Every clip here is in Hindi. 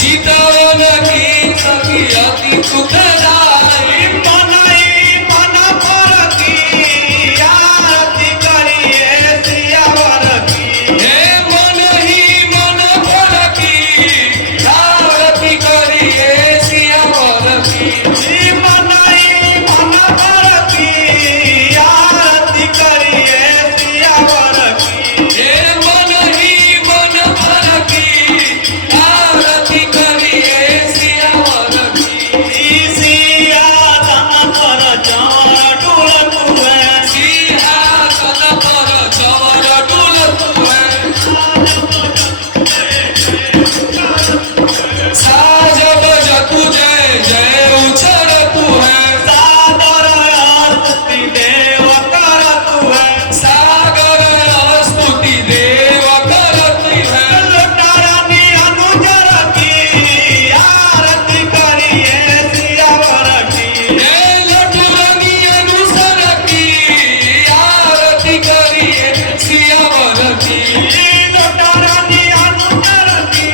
चितवन की सखी अति सुखदाई मनाई मन पर की आरती करिए सियावर की हे मन ही मन पर की आरती करिए सियावर की मनाई मन पर की आरती करिए सियावर की हे मन ही मन पर की आरती करिए सियावर की सिया तन पर चमर डुलत है सिंहासन पर चवर डुलत है साज बजतु जय जय उछलत है सादर स्तुति देव करत है सागर स्तुति देव करत है लुटारानी अनुजर की आरती करिए सियावर की हे लठुरनी अनुसर की आरती करिए सियावर की लुटारानी अनुजर की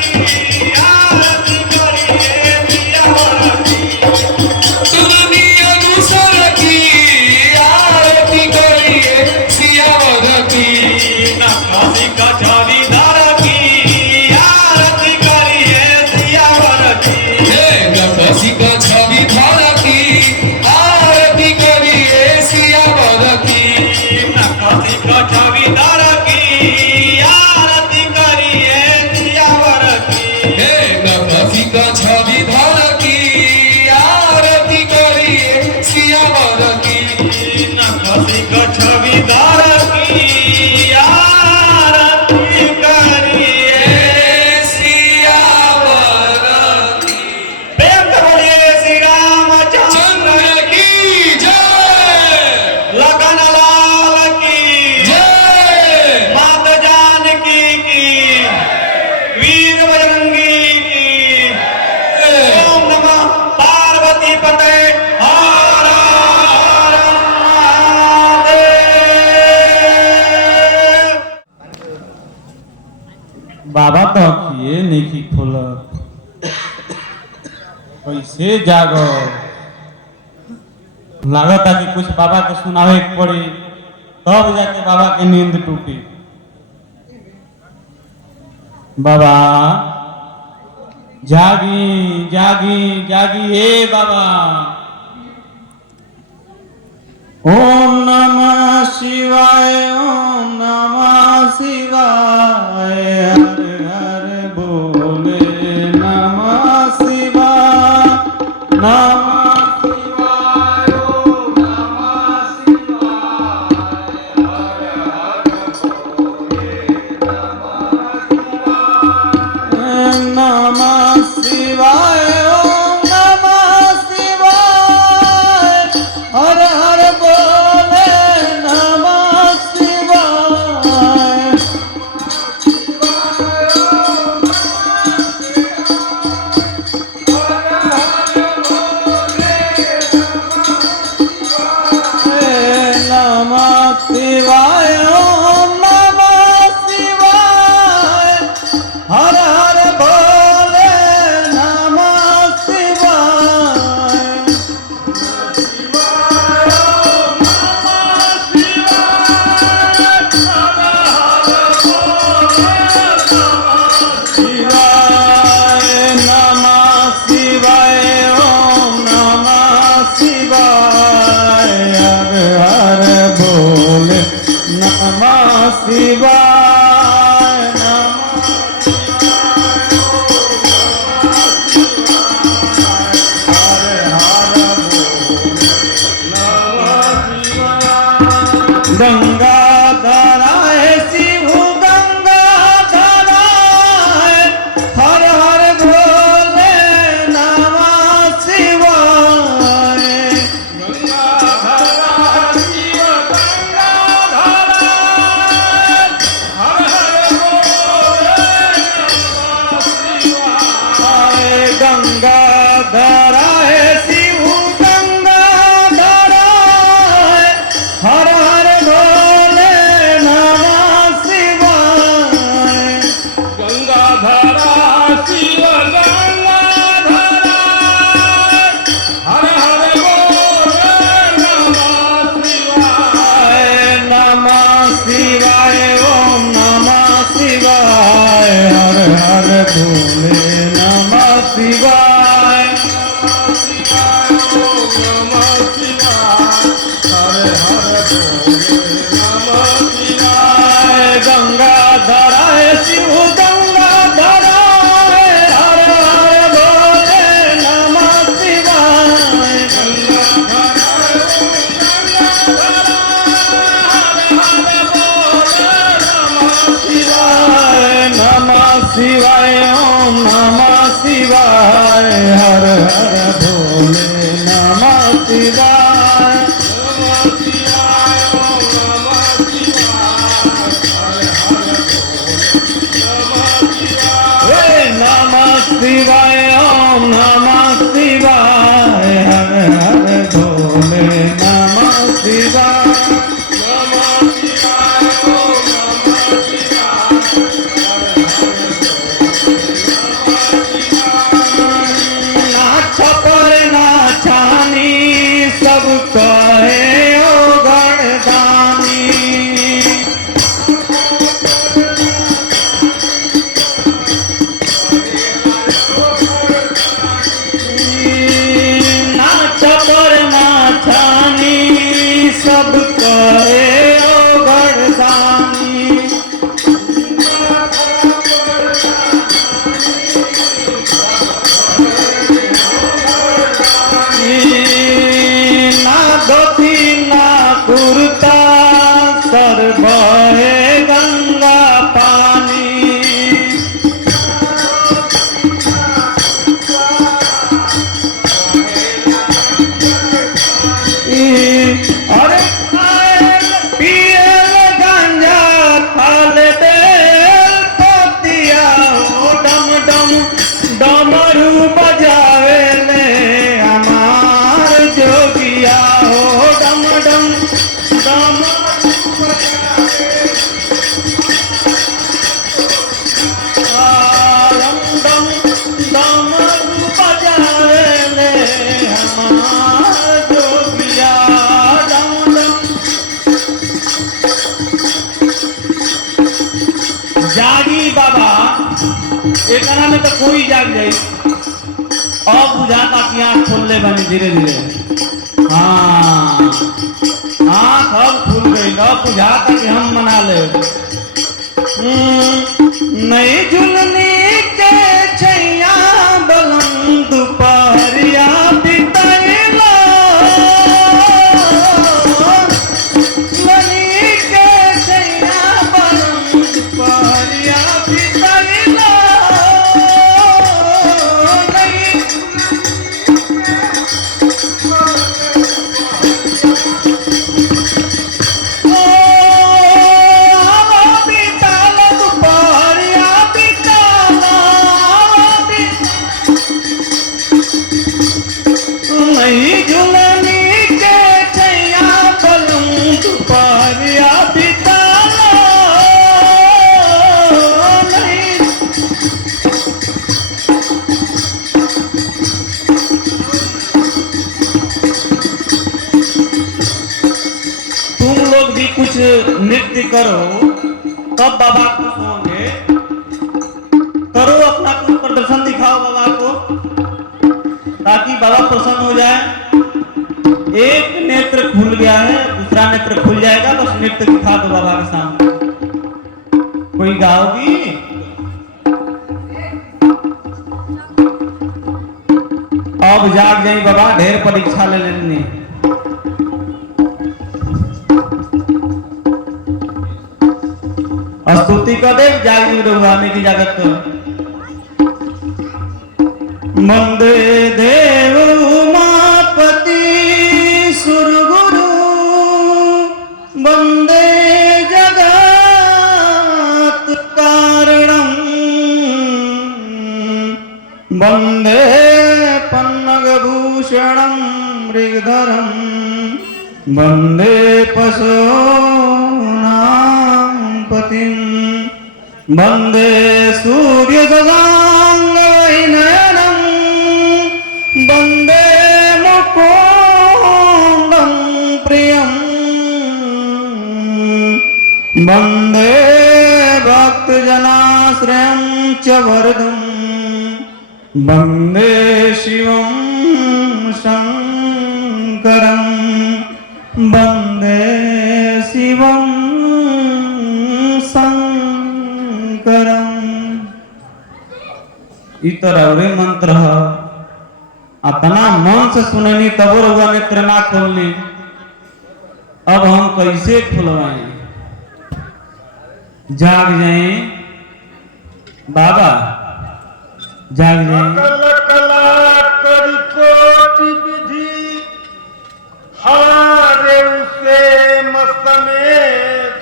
आरती करिए सियावर की तुरनी अनुसर की आरती करिए सियावर की नकाशी कचहरी धर की आरती करिए सियावर की हे नकसी का छवि धर की आरती करिए सियावर की नकाशी कचहरी धर की आरती करिए सियावर की हे नकसी का छवि धर की आरती करिए सियावर की नकाशी कचहरी धर की आरती करिए हे सियावर की प्रेम से बोलिए श्री रामचंद्र चंद्र की जय लगन लाल की जय मात जानकी की वीर बजरंगी की ओम नमः पार्वती पते हर हर महादेव। बाबा तो किए नहीं खोलत कैसे जागो लागता कि कुछ बाबा के सुनावे के पड़ी तब जाके बाबा के नींद टूटी बाबा जागी जागी जागी हे बाबा ओम नमः शिवाय ओम नमः शिवाय हर हर बोले नमः शिवाय नमः शिवाय ओम नमः शिवाय हर हर बोले नमः शिवाय ओम नमः शिवाय हर हर बोले नमः शिवाय नमः शिवाय ओम नमः शिवाय हर हर बोले नमः शिवाय शिवाय नमः शिवाय ओम नमः शिवाय हर हर बोले नमः शिवाय नमः गंगा धराए शिव गंगा धराए हर हर भोले नमः शिवाय गंगा धराए शिव गंगा धराए हर हर भोले नमः शिवाय गंगा धराए शिव गंगा धराए हर हर भोले भोले नमः शिवाय गंगाधराय शिव गंगाधराय हर हर भोले नमः शिवाय नमः शिवाय ओम नमः शिवाय हर हर भोले नमः शिवाय नमः शिवाय ओम नमः शिवाय हर हर भोले नमः शिवाय ना छपर ना छानी सब कहे ओ गणदानी ना छपर ना छानी सब कहे ओ गणदानी ना धोती ना कुर्ता सर बहे गंगा पानी अरे खाएल पियल गांजा खाल बेल पतिया ओ डम डम डमरू बजावे ले हमार जोगिया हो डम डम डमरू बजावे डम डम डमरू बजावे ले हमार जोगिया डम डम जागी बाबा एकरा में तो कोई जाग जाई अब बुझाता कि आँख खोल ले बनी धीरे धीरे हाँ आँख अब खुल गई अब बुझाता कि हम मना ले नहीं झुलनी के छैया बलम दोपहरिया बितैला मनी के छैया बलम दोपहरिया बितैला नहीं नहीं झुलनी के छैया बलम दोपहरिया बिताला नहीं तुम लोग भी कुछ नृत्य करो तब बाबा खुश होंगे करो अपना कुछ प्रदर्शन दिखाओ बाबा को ताकि बाबा प्रसन्न हो जाए एक नेत्र खुल गया है दूसरा नेत्र खुल जाएगा बस नृत्य दिखा दो बाबा के सामने कोई गाओगी अब जाग जाई बाबा ढेर परीक्षा ले लेनी स्तुति कर दे जाग रहुआ हमें की जागत तो वंदे देव उमापति सुरगुरु वंदे जगत कारणम वंदे पन्नगभूषणं मृगधरं वंदे पशूनां पतिं वंदे सूर्यसदाङ्गवैनयनं वंदे मुकुन्दं प्रियं वंदे भक्तजनाश्रयं च वरदम् वन्दे शिवं शङ्करं वन्दे शिवं शङ्करम्। इतरवरे मंत्र अपना मन से सुननी तब रउआ नेत्र ना खोलनी, अब हम कैसे खुलवाएं? जाग जाए बाबा, जाग जाए। सकल कला करि कोटि विधि, हारे उसे मसमेत,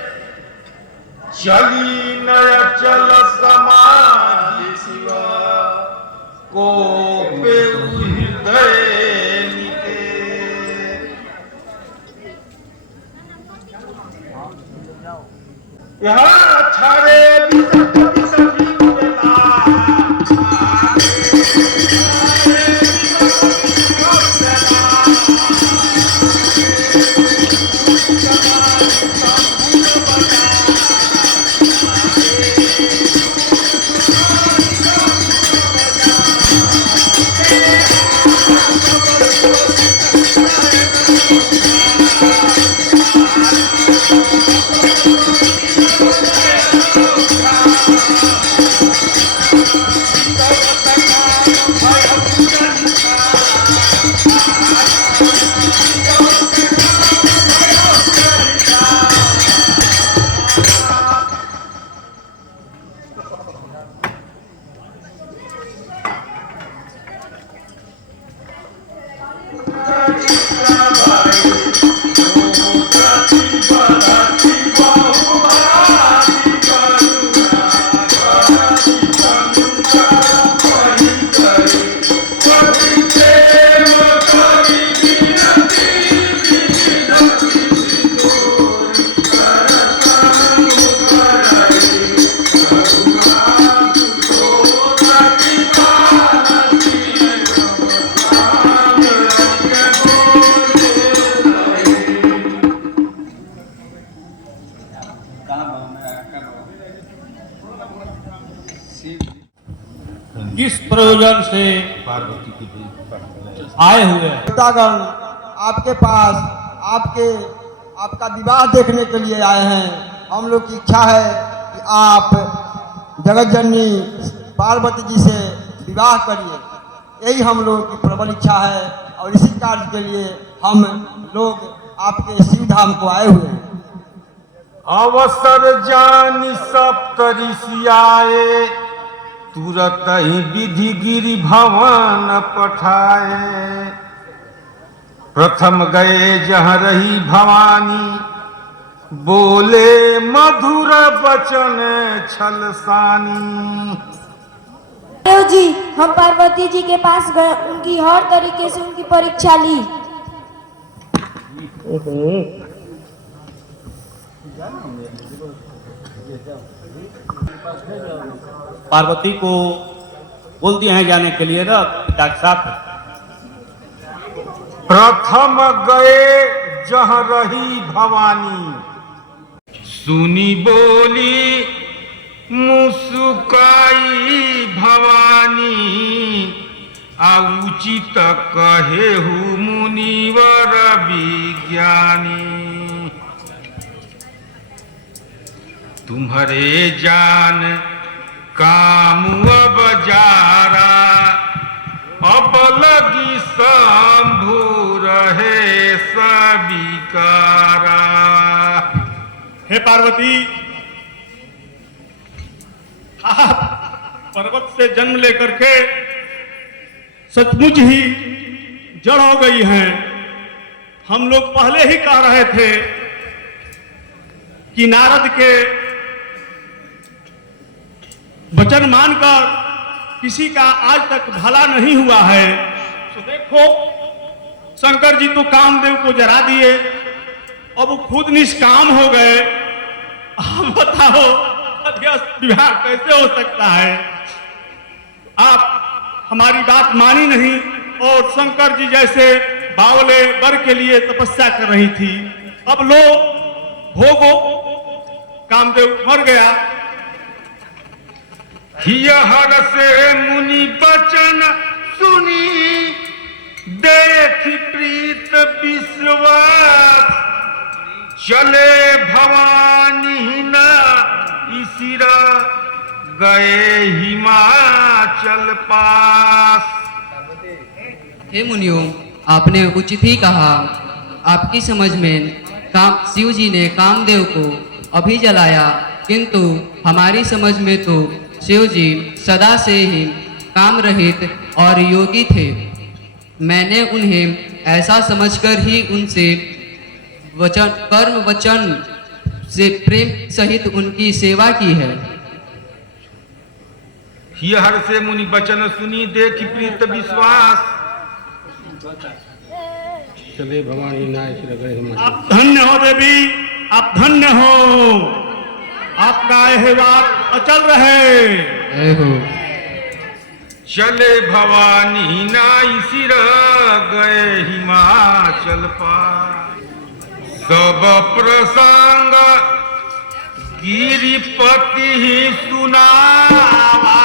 चली नय चल समाधि शिवा, को पे हृदय निकेत। यहाँ छाड़े किस प्रयोजन से पार्वती की आए हुए हैं? पितागण आपके पास आपका विवाह देखने के लिए आए हैं। हम लोग की इच्छा है कि आप जगत जननी पार्वती जी से विवाह करिए, यही हम लोग की प्रबल इच्छा है और इसी कार्य के लिए हम लोग आपके शिव धाम को आए हुए हैं। अवसर जानी सप्त ऋषि आए, तुरत ही विधि गिरि भवन पठाए। प्रथम गए जहाँ रही भवानी, बोले मधुर वचन छलसानी। देव जी, हम पार्वती जी के पास गए, उनकी हर तरीके से उनकी परीक्षा ली। पार्वती को बोल दिए हैं जाने के लिए ना पिता के साथ। प्रथम गए जहाँ रही भवानी, सुनी बोली मुस्काई भवानी। उचित कहे हूँ मुनिवर विज्ञानी, तुम्हारे जान काम अब जारा, अब लगी शंभु रहे सबिकारा। हे पार्वती, आप पर्वत से जन्म लेकर के सचमुच ही जड़ हो गई हैं। हम लोग पहले ही कह रहे थे कि नारद के वचन मानकर किसी का आज तक भला नहीं हुआ है। तो देखो, शंकर जी तो कामदेव को जरा दिए, अब वो खुद निष्काम हो गए। आप बताओ विवाह कैसे हो सकता है? आप हमारी बात मानी नहीं और शंकर जी जैसे बावले वर के लिए तपस्या कर रही थी। अब लो भोगो, कामदेव मर गया। हियहर से मुनि बचन सुनी देख प्रीत विश्वास चले भवानी ना इसिरा गए हिमाचल पास। हे मुनियों, आपने उचित ही कहा। आपकी समझ में शिव जी ने कामदेव को अभी जलाया, किंतु हमारी समझ में तो शिव जी सदा से ही काम रहित और योगी थे। मैंने उन्हें ऐसा समझकर ही उनसे कर्म वचन से प्रेम सहित उनकी सेवा की है। हियहर से मुनि बचन सुनी देख प्रीत विश्वास चले भवानी ना इस गए हिमाचल। आप धन्य हो देवी, आप धन्य हो। आपका यह बात अचल रहे। जय हो। चले भवानी ना इसिर गए हिमाचल पास। सब प्रसंग गिरिपति ही सुनावा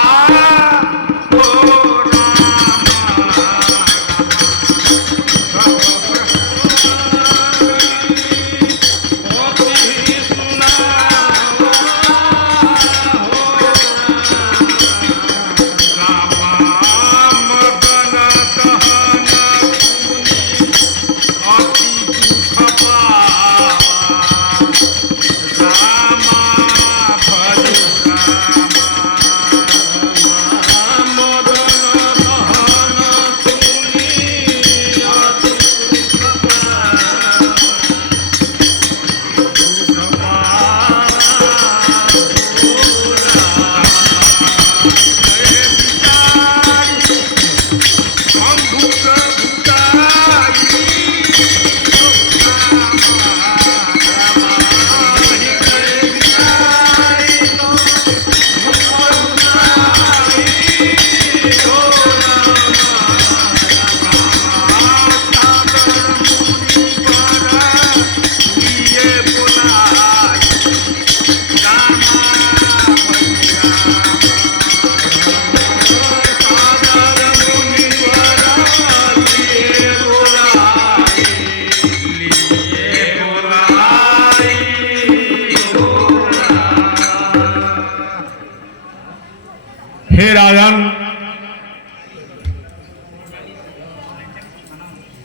हे राजन,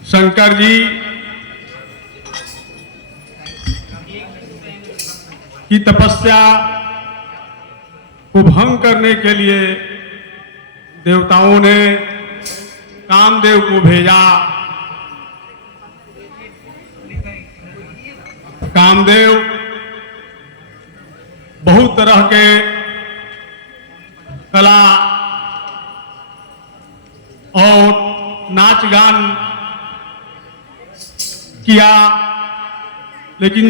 शंकर जी की तपस्या को भंग करने के लिए देवताओं ने कामदेव को भेजा। कामदेव बहुत तरह के कला और नाच गान किया, लेकिन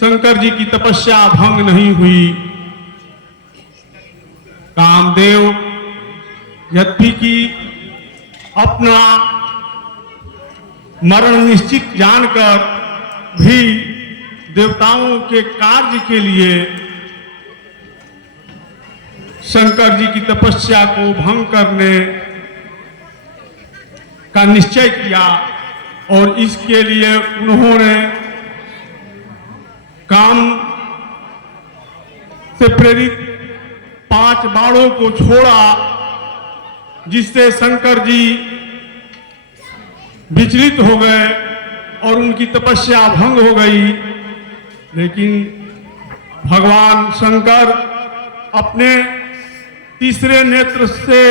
शंकर जी की तपस्या भंग नहीं हुई। कामदेव यद्यपि कि अपना मरण निश्चित जानकर भी देवताओं के कार्य के लिए शंकर जी की तपस्या को भंग करने का निश्चय किया और इसके लिए उन्होंने काम से प्रेरित 5 बाणों को छोड़ा, जिससे शंकर जी विचलित हो गए और उनकी तपस्या भंग हो गई। लेकिन भगवान शंकर अपने तीसरे नेत्र से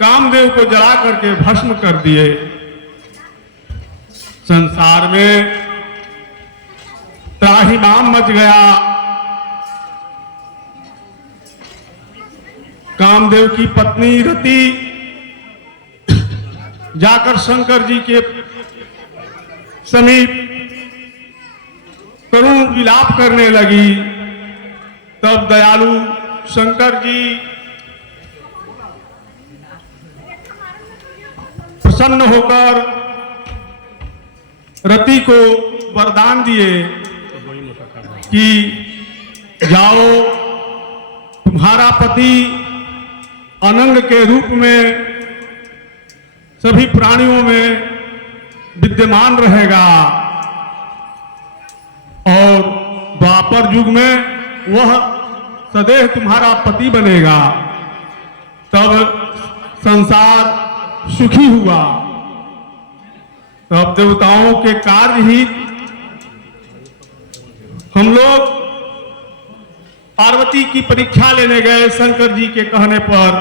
कामदेव को जला करके भस्म कर दिए। संसार में त्राहिमाम मच गया। कामदेव की पत्नी रति जाकर शंकर जी के समीप करुण विलाप करने लगी। तब दयालु शंकर जी प्रसन्न होकर रति को वरदान दिए कि जाओ तुम्हारा पति अनंग के रूप में सभी प्राणियों में विद्यमान रहेगा और द्वापर युग में वह सदैव तुम्हारा पति बनेगा, तब संसार सुखी हुआ। तब देवताओं के कार्य ही हम लोग पार्वती की परीक्षा लेने गए। शंकर जी के कहने पर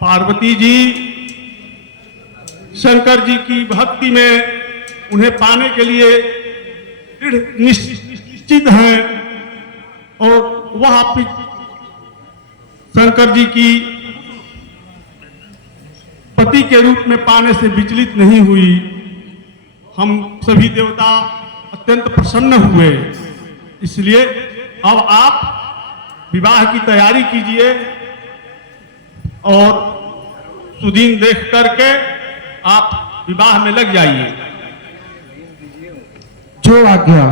पार्वती जी शंकर जी की भक्ति में उन्हें पाने के लिए दृढ़ निश्चित हैं और वह शंकर जी की पति के रूप में पाने से विचलित नहीं हुई। हम सभी देवता अत्यंत प्रसन्न हुए। इसलिए अब आप विवाह की तैयारी कीजिए और सुदीन देख करके आप विवाह में लग जाइए। जो आज्ञा।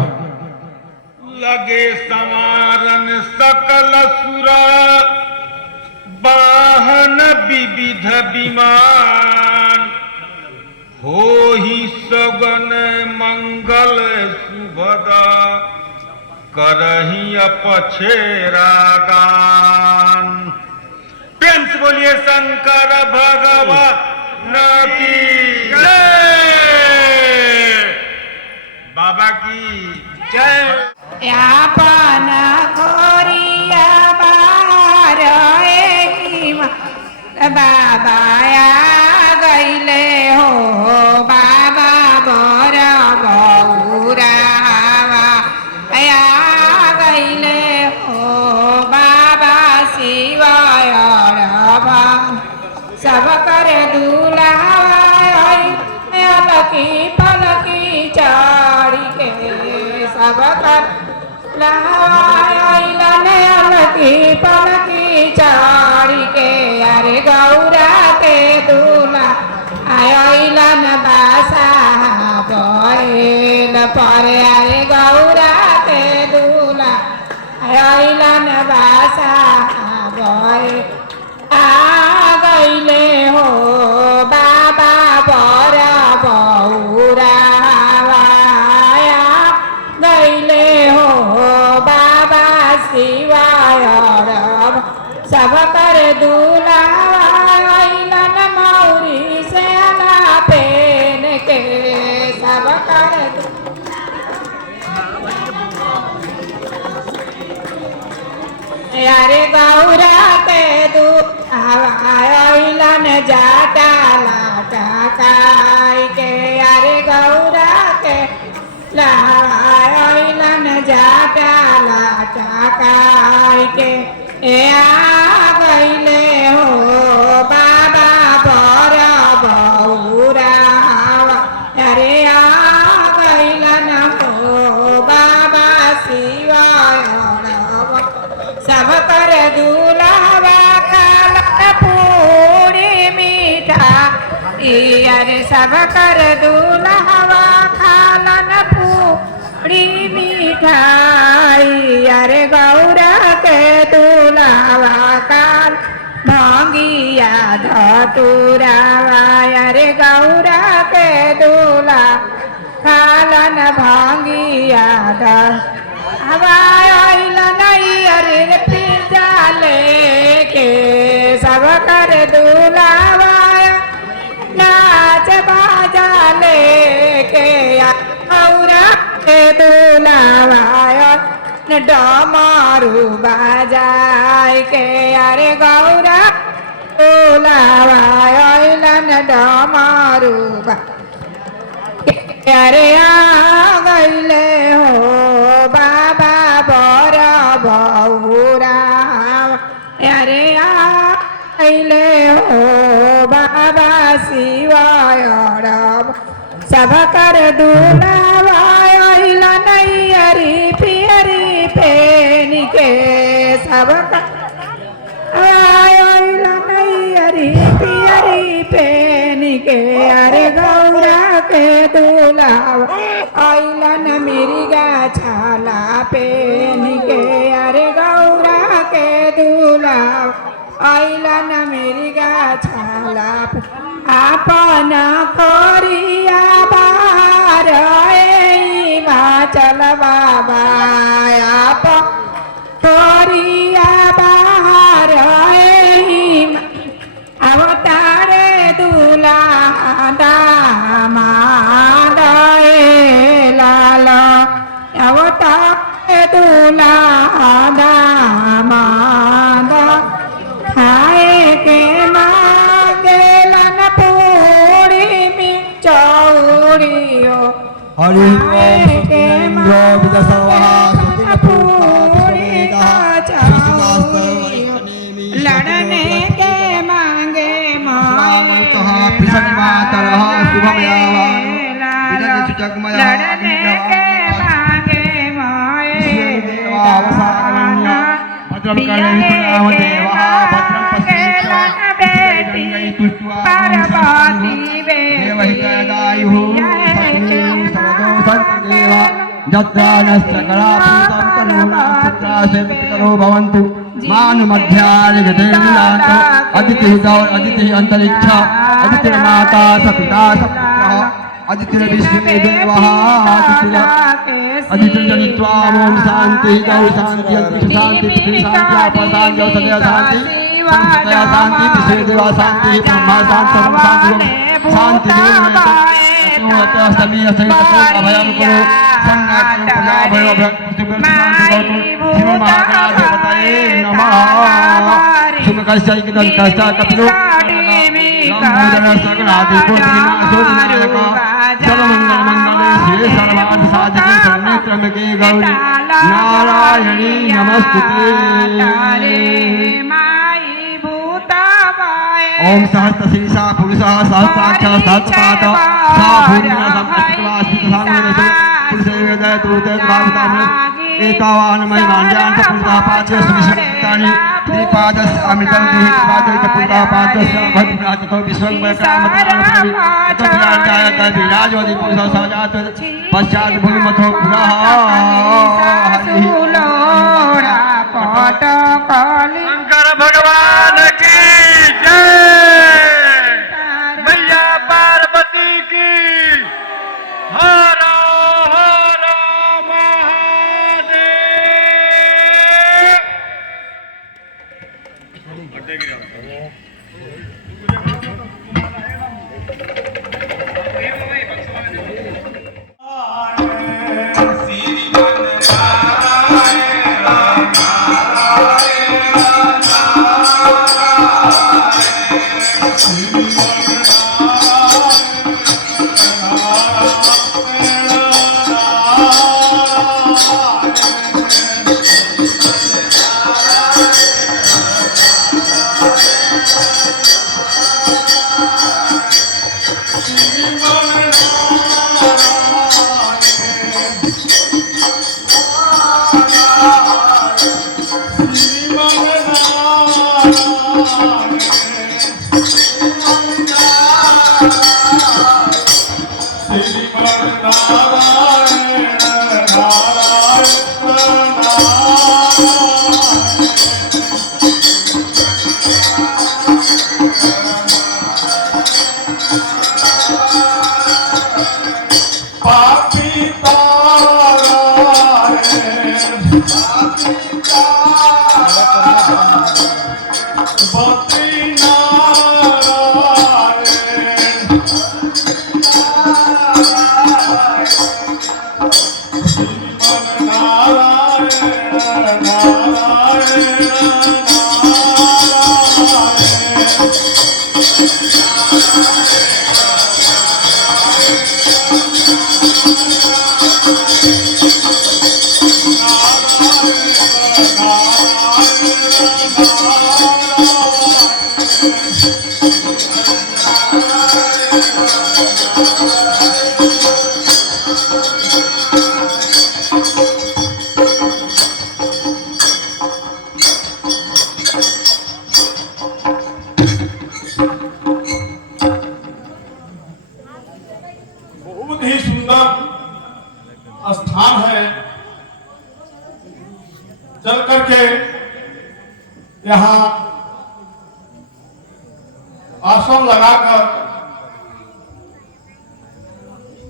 लगे समारन सकल सुरा, वाहन विविध विमान, हो ही सगन मंगल सुभदा, करही अपछेरा गान। प्रेम से बोलिए शंकर भगवान की जय, बाबा की जय। यापन खोरिया बाहर बाबा आ गईले हो, बाबा बर बौरावा आ गईले हो, बाबा शिवाय सब कर दुलावा पलकी पलकी चारी के सब कर पलकी पलकी चारी के। अरे गौरा के दूल्हा आयलन बासा बैल पर, अरे गौरा के दूल्हा आयलन बासा बैल आ गईले हो, बाबा बर बौरावा गईले हो, बाबा शिवाय सब कर दुलावा मौरी से पेन के सब कर। अरे गौरा के दूल्हा जाटा लाटा काई के, अरे गौरा के लाइलन जाटा लाटा काई के। ए आ गईले हो, बाबा बर बौरावा, अरे आ गईलन हो, बाबा शिवाय सब कर दुलावा खाला पूरी मीठा। अरे सब कर दुलावा खालन पूरी मिठाई, अरे गौरा के दुलावा काल भांगिया धतुरावा, अरे गौरा के दूल्हा खालन भांगिया हवाइल नहीं, अरे पिजा लेके सब कर दुलावा नाच बाजा लेके। गौरा के दुलावा डमरू बाजाय के, अरे गौरा दुलावा डमरू अरे आ गईले हो, बाबा बर बौरावा, अरे आ गईले हो, बाबा शिवाय सब कर दुलावा नैयरी पियरी पेन के सब कर नैयरी पियरी पेन के। अरे गौरा के दुलावा आइलन मिर्गा छाला पेन के, अरे गौरा के दूल्हा आइलन मेरी गाछाला आपन करिया बार चल बाबा आप करिया बार अवतारे दूल्हा दामाद लाल अवतारे दूल्हा दामाद खाए के मांगेलन पूरी में चौड़ियो हरि ओम सत्येन्द्र विदसवः लड़ने के मांगे लड़ने के मांगे पार्वती भवन्तु अदिति अदिति अंतरिक्ष अदिति माता सपिता सपुत्रः अदिति विष्णुदेवः अदिति जनित्वा ओम शांति गौ शांति अंतरिक्ष शांति पृथ्वी शांति आप शांति औषधय शांति संस्कृतय शांति विश्वदेवा शांति ब्रह्मा शांति शांति शांति अष्टमी सहित अभयं करो संज्ञातं प्रजा भय पृथ्वी शांति शिव महागणाधिपतये नमः सुमकस्य इकदन्तश्च कपिलो सर्वमंगलमंगले शिवे सर्वार्थसाधिके शरण्ये त्र्यंबके गौरी नारायणी नमस्तुते ओम सहस्रशीर्षा पुरुषः सहस्राक्ष सहस्रपाद सा भूमिना समस्तवास्ति सामवेशे पुरुषे वेदय तुते भावतामने एतावान् महिमान्यान् पुरुषः पाद्य सुविशक्तानि त्रिपादस अमृतं दुहितपादय पुरुषः पाद्यस्य भद्राजतो विश्वंभयकामतानि तत्राजायत विराजोदि पुरुषः सजात पश्चात् भूमिमथो पुनः सुलोरा पटकली शंकर भगवान की जय, मैया पार्वती की हर हर बहुत ही सुंदर स्थान है। चल करके यहाँ आसन लगाकर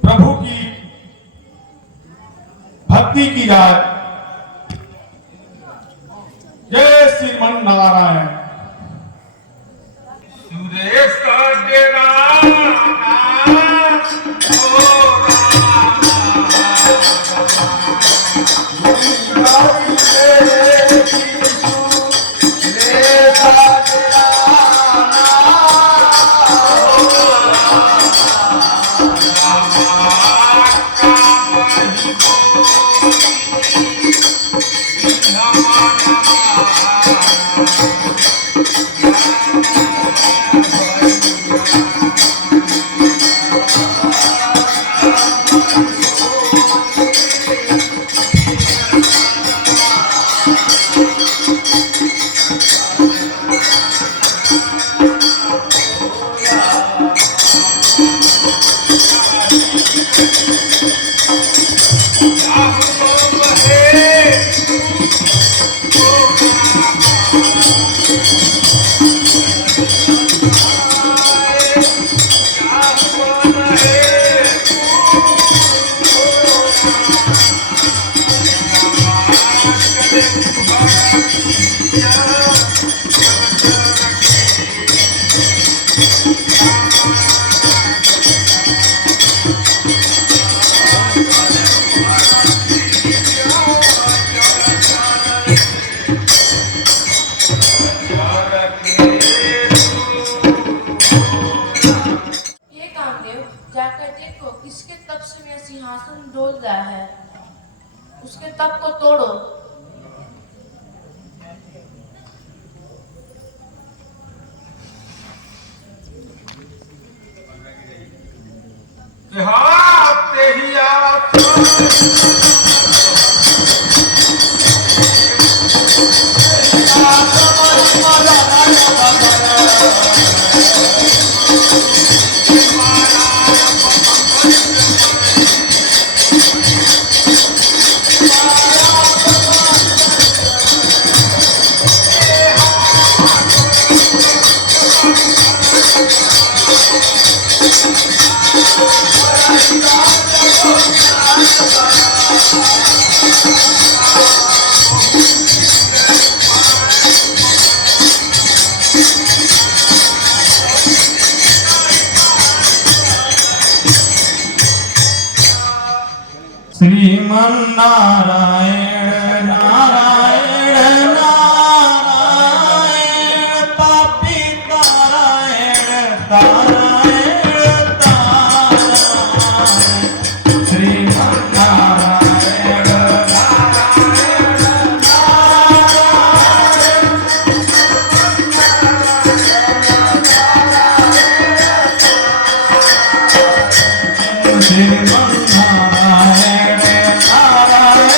प्रभु की भक्ति की जाए। जय श्रीमन नारायण। सुरेश का डेरा ये कामदेव, जाकर देखो किसके तप से मेरा सिंहासन डोल रहा है। उसके तप को तोड़ो। हाथ ही आप श्रीमन नारायण नारायण नारायण पापी नारायण नारायण नारायण श्रीमन नारायण नारायण नारायण श्रीमन नारायण नारायण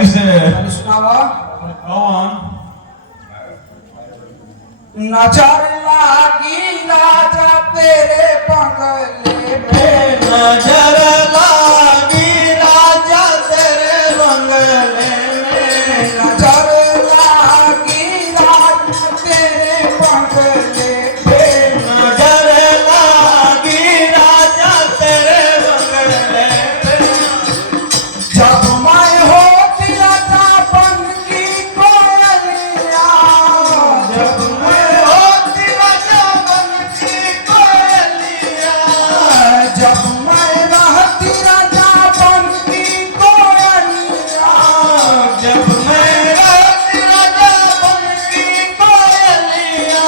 कैसे सुनावा कौन नजर लागी राजा तेरे बंगले में नजर लागी राजा तेरे बंगले में नजर लागी राजा तेरे बंगले में नजर लागी राजा तेरे बंगले में जब मैं होती राजा बन की कोयलिया जब मैं होती राजा बन की कोयलिया जब मैं रहती राजा बन की कोयलिया जब मैं रहती राजा बन की कोयलिया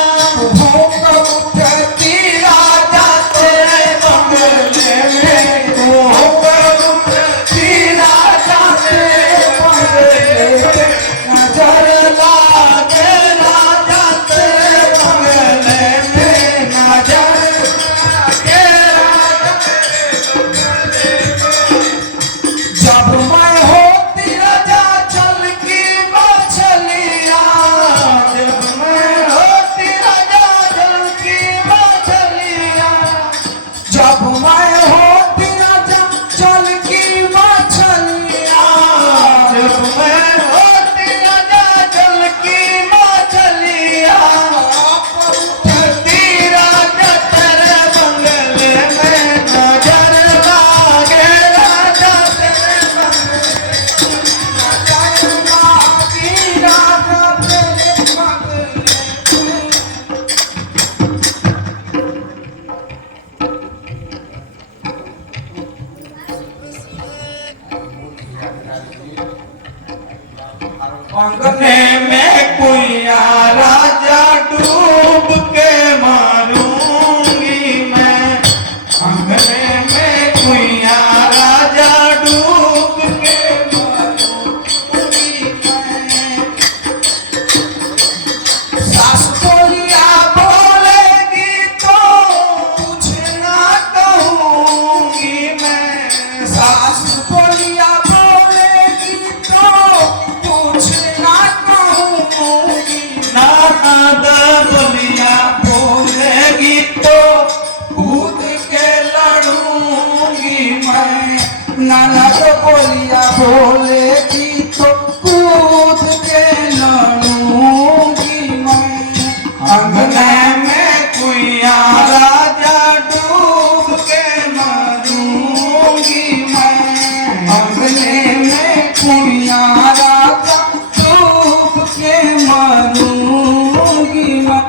भूख उठती राजा तेरे बंगले में भूख उठती राजा तेरे बंगले में नजर लागे राजा तेरे बंगले में नजर लागे जब मैं होती राजा चल की मछलिया जब मैं होती राजा जल की मछलिया जब मैं होती राजा चल की मछलिया जब मैं होती राजा जल की मछलिया उठती राजा तेरे बंगले में नजर लागे राजा तेरे लागी राजा तेरे बंगले में अंगने में कुइया राजा डूब के मारूंगी मैं अंगने में कुइया राजा डूब के मारूंगी मैं सास बोलिया बोलेगी तो कुछ ना कहूंगी मैं सास बोलिया बोलेगी तो कुछ ना कहूंगी नाद बोलिया बोलेगी तो कूद के लड़ूंगी मैं ननद बोलिया बोलेगी तो कूद के लड़ूंगी मैं अंगने में कुइया राजा डूब के मारूंगी मैं अंगने में कुड़िया राजा डूब के मारूंगी मैं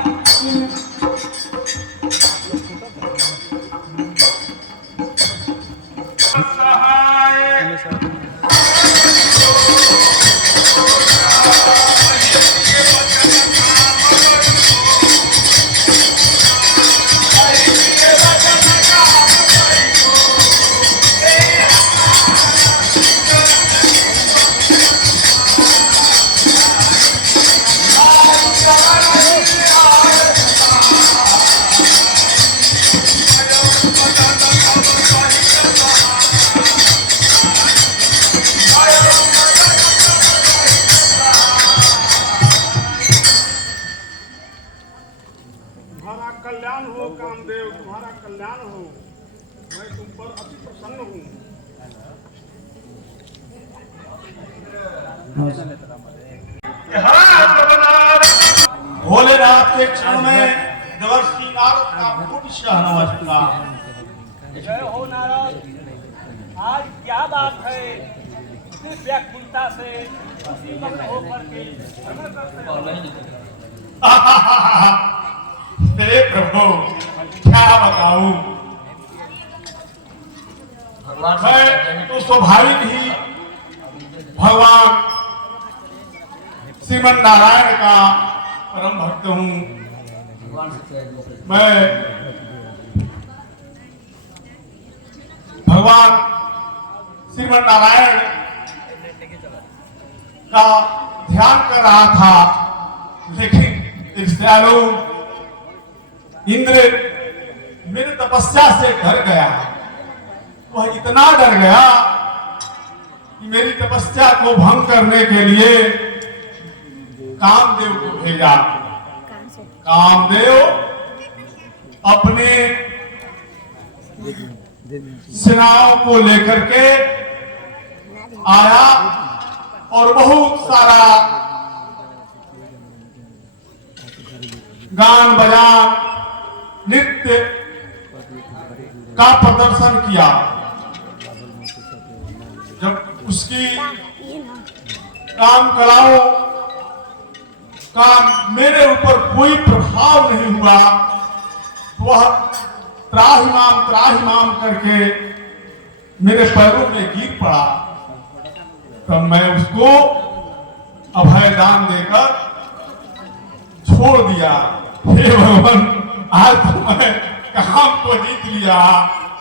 तुम्हारा कल्याण हो कामदेव, तुम्हारा कल्याण हो। मैं तुम पर अति प्रसन्न हूँ। भोलेनाथ के क्षण में देवर्षि नारद का खूब सहना चुका जय हो नारद। आज क्या बात है, इतनी व्याकुलता से खुशी मग्न होकर के भ्रमण करते हो। हे प्रभु क्या बताऊं, मैं तो स्वाभाविक ही भगवान श्रीमन नारायण का परम भक्त हूँ। मैं भगवान श्रीमन नारायण का ध्यान कर रहा था, लेकिन एक दयालु इंद्र मेरी तपस्या से डर गया। वह इतना डर गया कि मेरी तपस्या को भंग करने के लिए कामदेव को भेजा। कामदेव अपने सेनाओं को लेकर के आया और बहुत सारा गान बजान नृत्य का प्रदर्शन किया। जब उसकी काम कलाओं का मेरे ऊपर कोई प्रभाव नहीं हुआ, वह त्राहिमाम करके मेरे पैरों में गिर पड़ा। तब मैं उसको अभय दान देकर छोड़ दिया। हे भगवान, आज तो मैं काम को जीत लिया,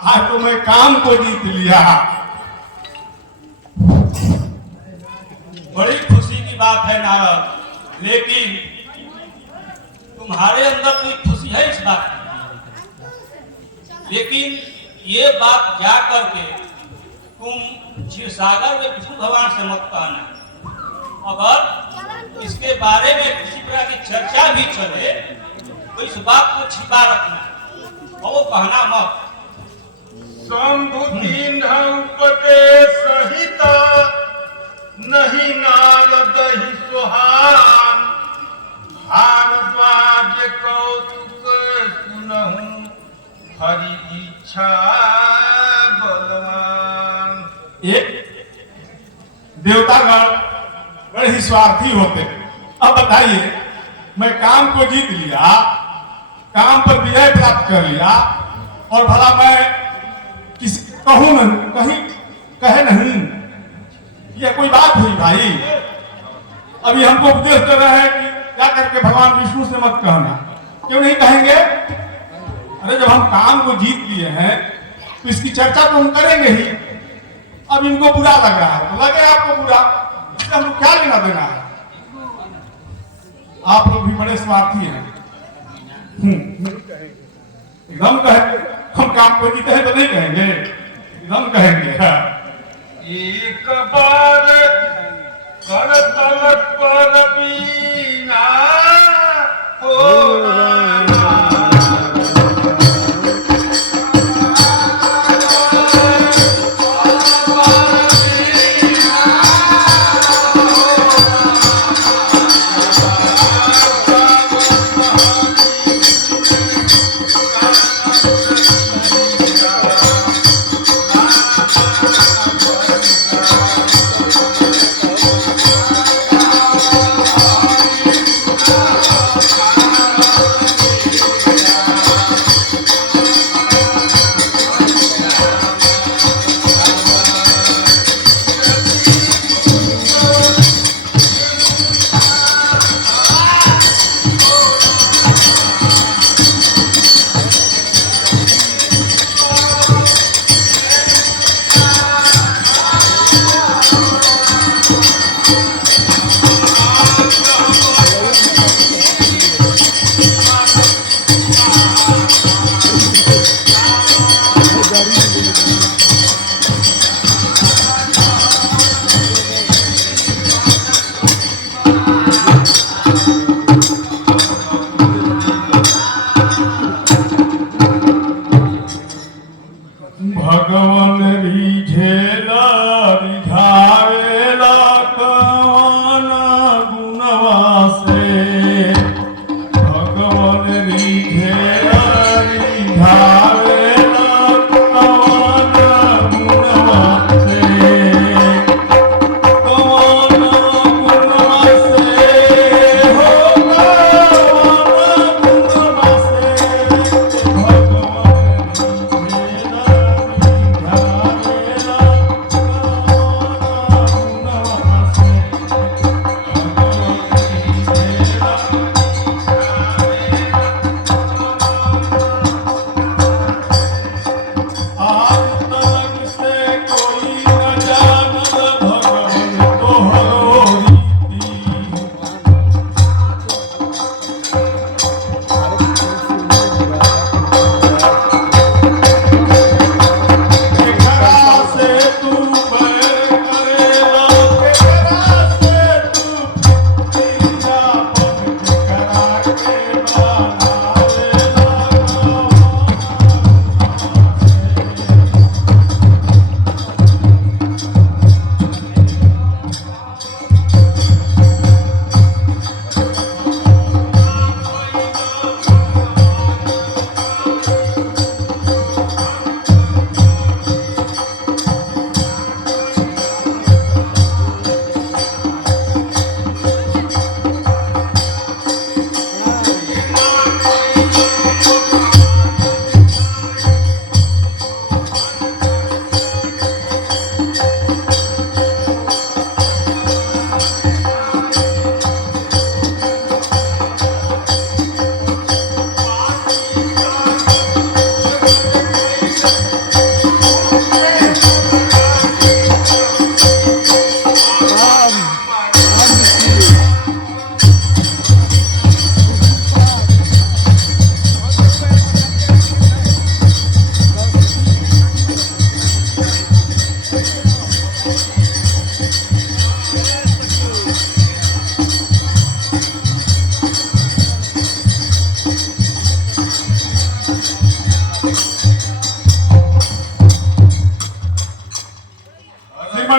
आज तो मैं काम को जीत लिया। बड़ी खुशी की बात है नारद, लेकिन तुम्हारे अंदर कोई खुशी है इस बात की। लेकिन ये बात जा करके तुम क्षीरसागर में विष्णु भगवान से मत कहना। अगर इसके बारे में किसी प्रकार की चर्चा भी चले तो इस बात को छिपा रखना और वो कहना मत। शंभु दीन उपदेश सहित नहीं नारद ही सुहान, भारद्वाज कौतुक सुनहु हरि इच्छा बलवान। एक देवतागण बड़े ही स्वार्थी होते हैं। अब बताइए, मैं काम को जीत लिया, काम पर विजय प्राप्त कर लिया, और भला मैं किसी कहूं नहीं, कहीं कहे नहीं, यह कोई बात हुई भाई? अभी हमको उपदेश कर रहे हैं कि क्या करके भगवान विष्णु से मत कहना। क्यों नहीं कहेंगे? अरे जब हम काम को जीत लिए हैं तो इसकी चर्चा तो हम करेंगे ही। अब इनको बुरा लग रहा है तो लगे आपको बुरा, इससे हमको क्या लेना देना है? आप लोग भी बड़े स्वार्थी हैं। एकदम कहेंगे हम काम को जीते हैं तो नहीं कहेंगे, एकदम कहेंगे। एक बार कर तलक पर बीना हो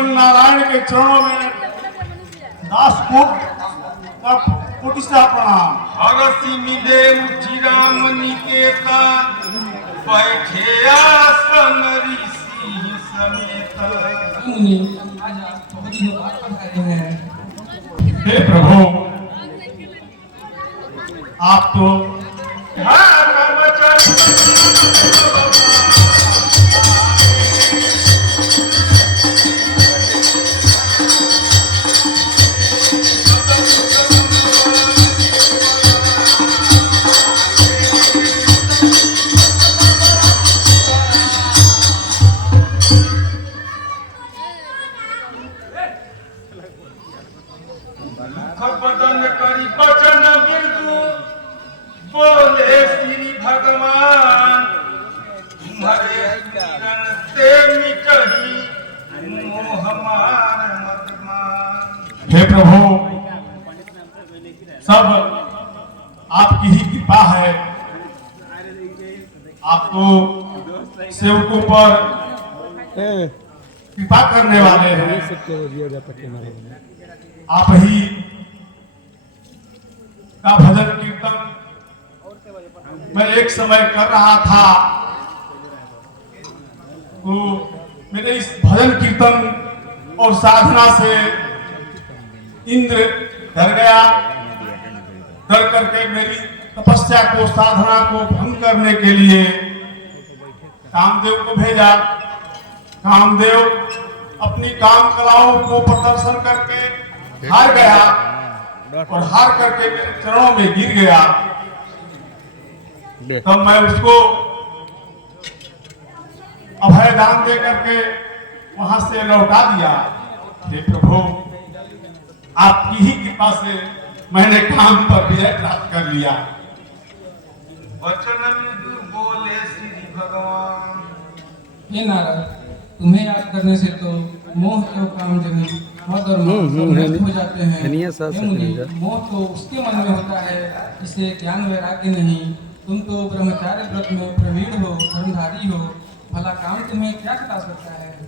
भगवान नारायण के चरणों में दास कोटि से प्रणाम। अगसी मिले उचिराम निकेता बैठे आसन ऋषि समेत। हे प्रभु, आप तो बदन करी बचन बिरजू बोले श्री भगवान तुम्हारे किरण से मिटही मोह मार मत मान। हे प्रभु, सब आपकी ही कृपा है। आप तो सेवकों पर कृपा करने वाले हैं। आप ही का भजन कीर्तन मैं एक समय कर रहा था, तो मेरे इस भजन कीर्तन और साधना से इंद्र डर गया। डर करके मेरी तपस्या को, साधना को भंग करने के लिए कामदेव को भेजा। कामदेव अपनी काम कलाओं को प्रदर्शन करके हार गया और हार करके मेरे चरणों में गिर गया। तब मैं उसको अभय दान दे करके वहां से लौटा दिया। हे प्रभु, आपकी ही कृपा से मैंने काम पर विजय प्राप्त कर लिया। वचन मृदु बोले श्री भगवान। हे नारद, तुम्हें याद करने से तो मोह के काम जनी मद और नष्ट हो जाते हैं। हे मुनि, मोह तो उसके मन में होता है जिसे ज्ञान वैराग्य नहीं। तुम तो ब्रह्मचार्य व्रत में प्रवीण हो, धर्मधारी हो, भला काम तुम्हें क्या खटा सकता है।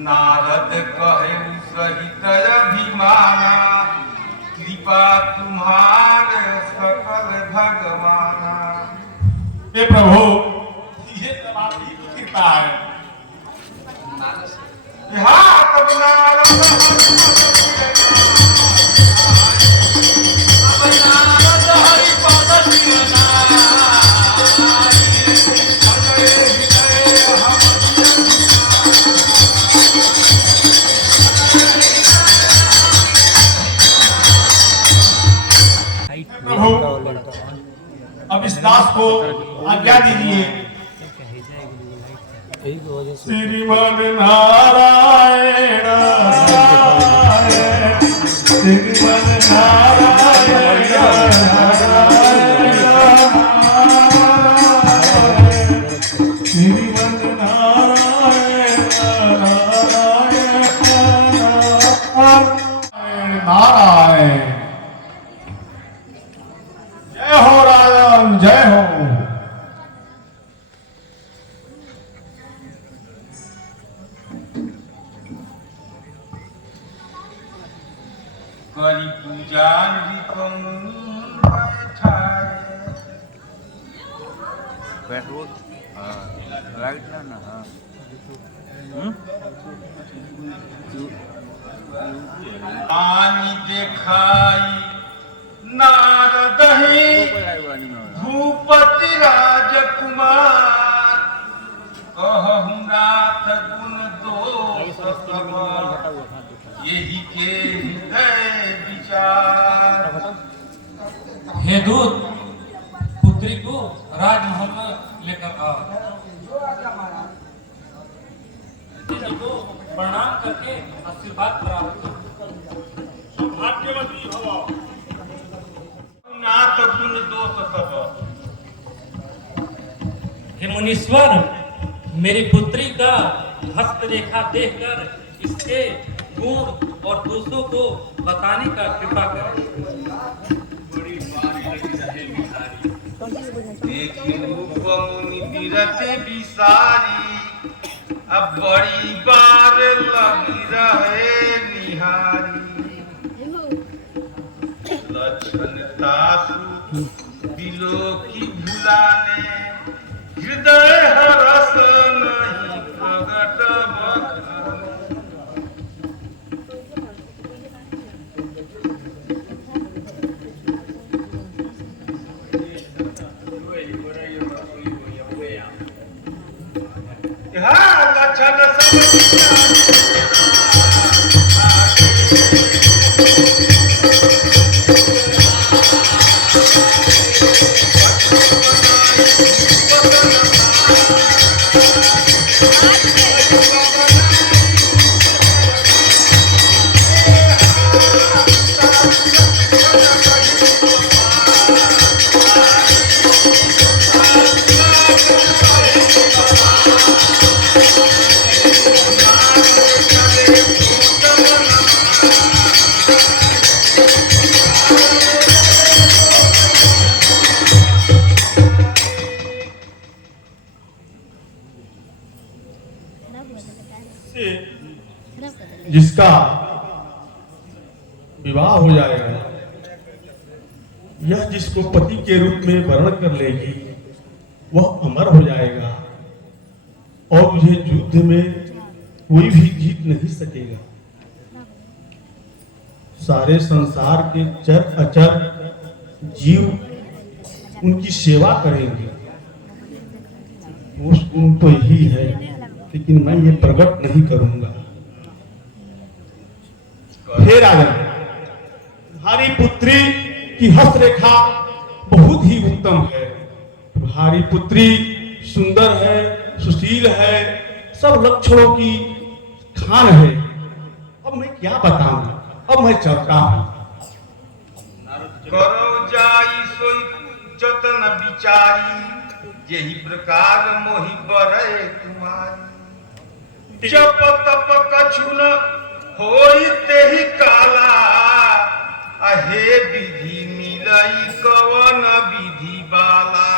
नारद कहे सहित अभिमाना कृपा तुम्हारे सकल भगवाना। हे प्रभु, ये सब आपकी कृपा है। तब प्रभु, अब इस दास को आज्ञा दीजिए। श्रीमन नारायण श्रीमन नारायण श्रीमन नारायण नारायण। जय हो राजन, जय हो। करी पूजा पानी देखाई नारद भूपति राजकुमार कहु नाथ गुण दोष सब यही के हृदय विचार। हे दूत, पुत्री को राजमहल में लेकर आओ। को प्रणाम करके आशीर्वाद प्राप्त करो। भाग्यवती भव। नाथ गुण दोष सब। हे मुनीश्वर, मेरी पुत्री का हस्तरेखा देखकर इसके गुण और दोषों को बताने का कृपा करें। देखी रूप मुनि विरते विसारी अब बड़ी बार लगी रहे निहारी लक्षण तासु बिलो की भुलाने हृदय हरस नहीं प्रगट बखाने। हाँ लक्षण जिसका विवाह हो जाएगा, यह जिसको पति के रूप में वर्ण कर लेगी वह अमर हो जाएगा और मुझे युद्ध में कोई भी जीत नहीं सकेगा। सारे संसार के चर अचर जीव उनकी सेवा करेंगे। वो गुण तो यही है, लेकिन मैं ये प्रकट नहीं करूंगा। हे राजन, तुम्हारी पुत्री की हस्तरेखा बहुत ही उत्तम है। तुम्हारी पुत्री सुंदर है, सुशील है, सब लक्षणों की खान है। अब मैं क्या बताऊं, अब मैं चलता हूं। करो जाई सोई जतन विचारी यही प्रकार मोहि बरे तुम्हारी। जप तप कछु न होई तेहि काला अहे विधि मिलई कवन विधि बाला।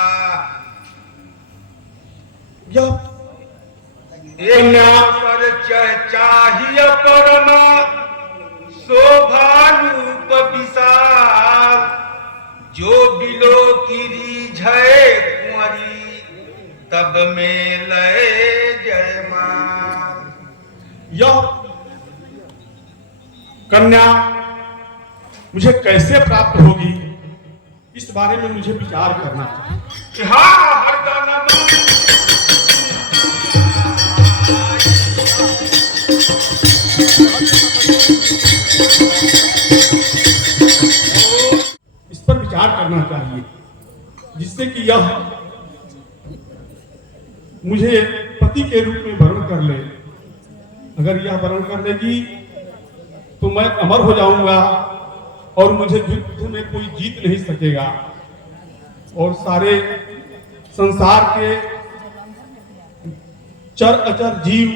कर चाहिए परमा शोभा रूप विशाल जो बिलो की रीझे कुंवरी तब में लय जयमाल। यह कन्या मुझे कैसे प्राप्त होगी, इस बारे में मुझे विचार करना चाहिए। हाँ हर गाना इस पर विचार करना चाहिए, जिससे कि यह मुझे पति के रूप में वर्ण कर ले। अगर यह वर्ण कर लेगी तो मैं अमर हो जाऊंगा और मुझे युद्ध में कोई जीत नहीं सकेगा और सारे संसार के चर अचर जीव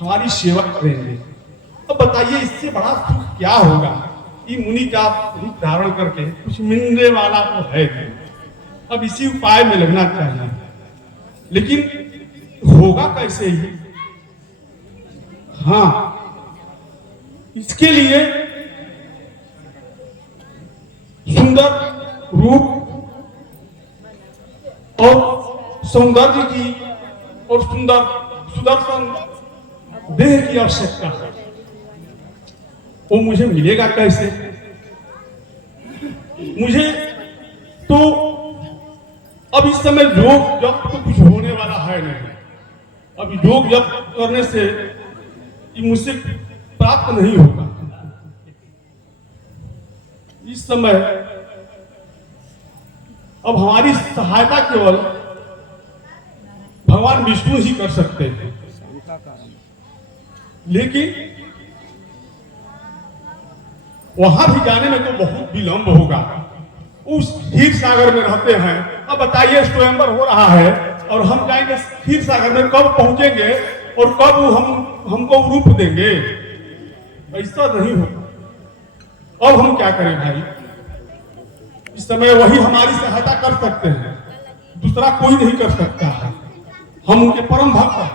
हमारी सेवा करेंगे। अब बताइए इससे बड़ा सुख क्या होगा। ये मुनि का रूप धारण करके कुछ मिलने वाला तो है नहीं। अब इसी उपाय में लगना चाहिए, लेकिन होगा कैसे ही। हाँ, इसके लिए सुंदर रूप और सौंदर्य की और सुंदर सुदर्शन देह की आवश्यकता है। वो मुझे मिलेगा कैसे? मुझे तो अब इस समय योग जब तो कुछ होने वाला है नहीं। अब योग जब करने से मुझसे प्राप्त नहीं होगा। इस समय अब हमारी सहायता केवल भगवान विष्णु ही कर सकते हैं, लेकिन वहां भी जाने में तो बहुत विलंब होगा। उस क्षीर सागर में रहते हैं। अब बताइए स्वयंवर हो रहा है और हम जाएंगे क्षीर सागर में, कब पहुंचेंगे और कब हमको रूप देंगे? ऐसा नहीं होगा। अब हम क्या करें भाई? इस समय वही हमारी सहायता कर सकते हैं, दूसरा कोई नहीं कर सकता है। हम उनके परम भक्त हैं।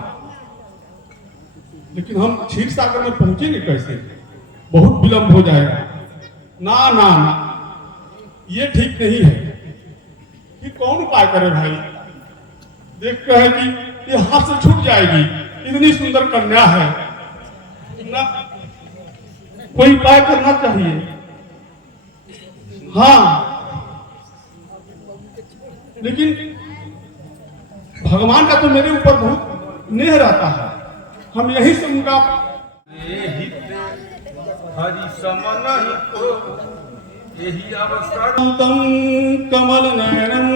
लेकिन हम क्षीर सागर में पहुंचेंगे कैसे? बहुत विलंब हो जाएगा। ना ना ना, ये ठीक नहीं है। कि कौन उपाय करे भाई? देखते हैं कि ये हाथ से छूट जाएगी, इतनी सुंदर कन्या है ना, कोई उपाय करना चाहिए। हाँ, लेकिन भगवान का तो मेरे ऊपर बहुत नेह रहता है। हम यही से उनका हरि समन को यही अवसर कमल नयनम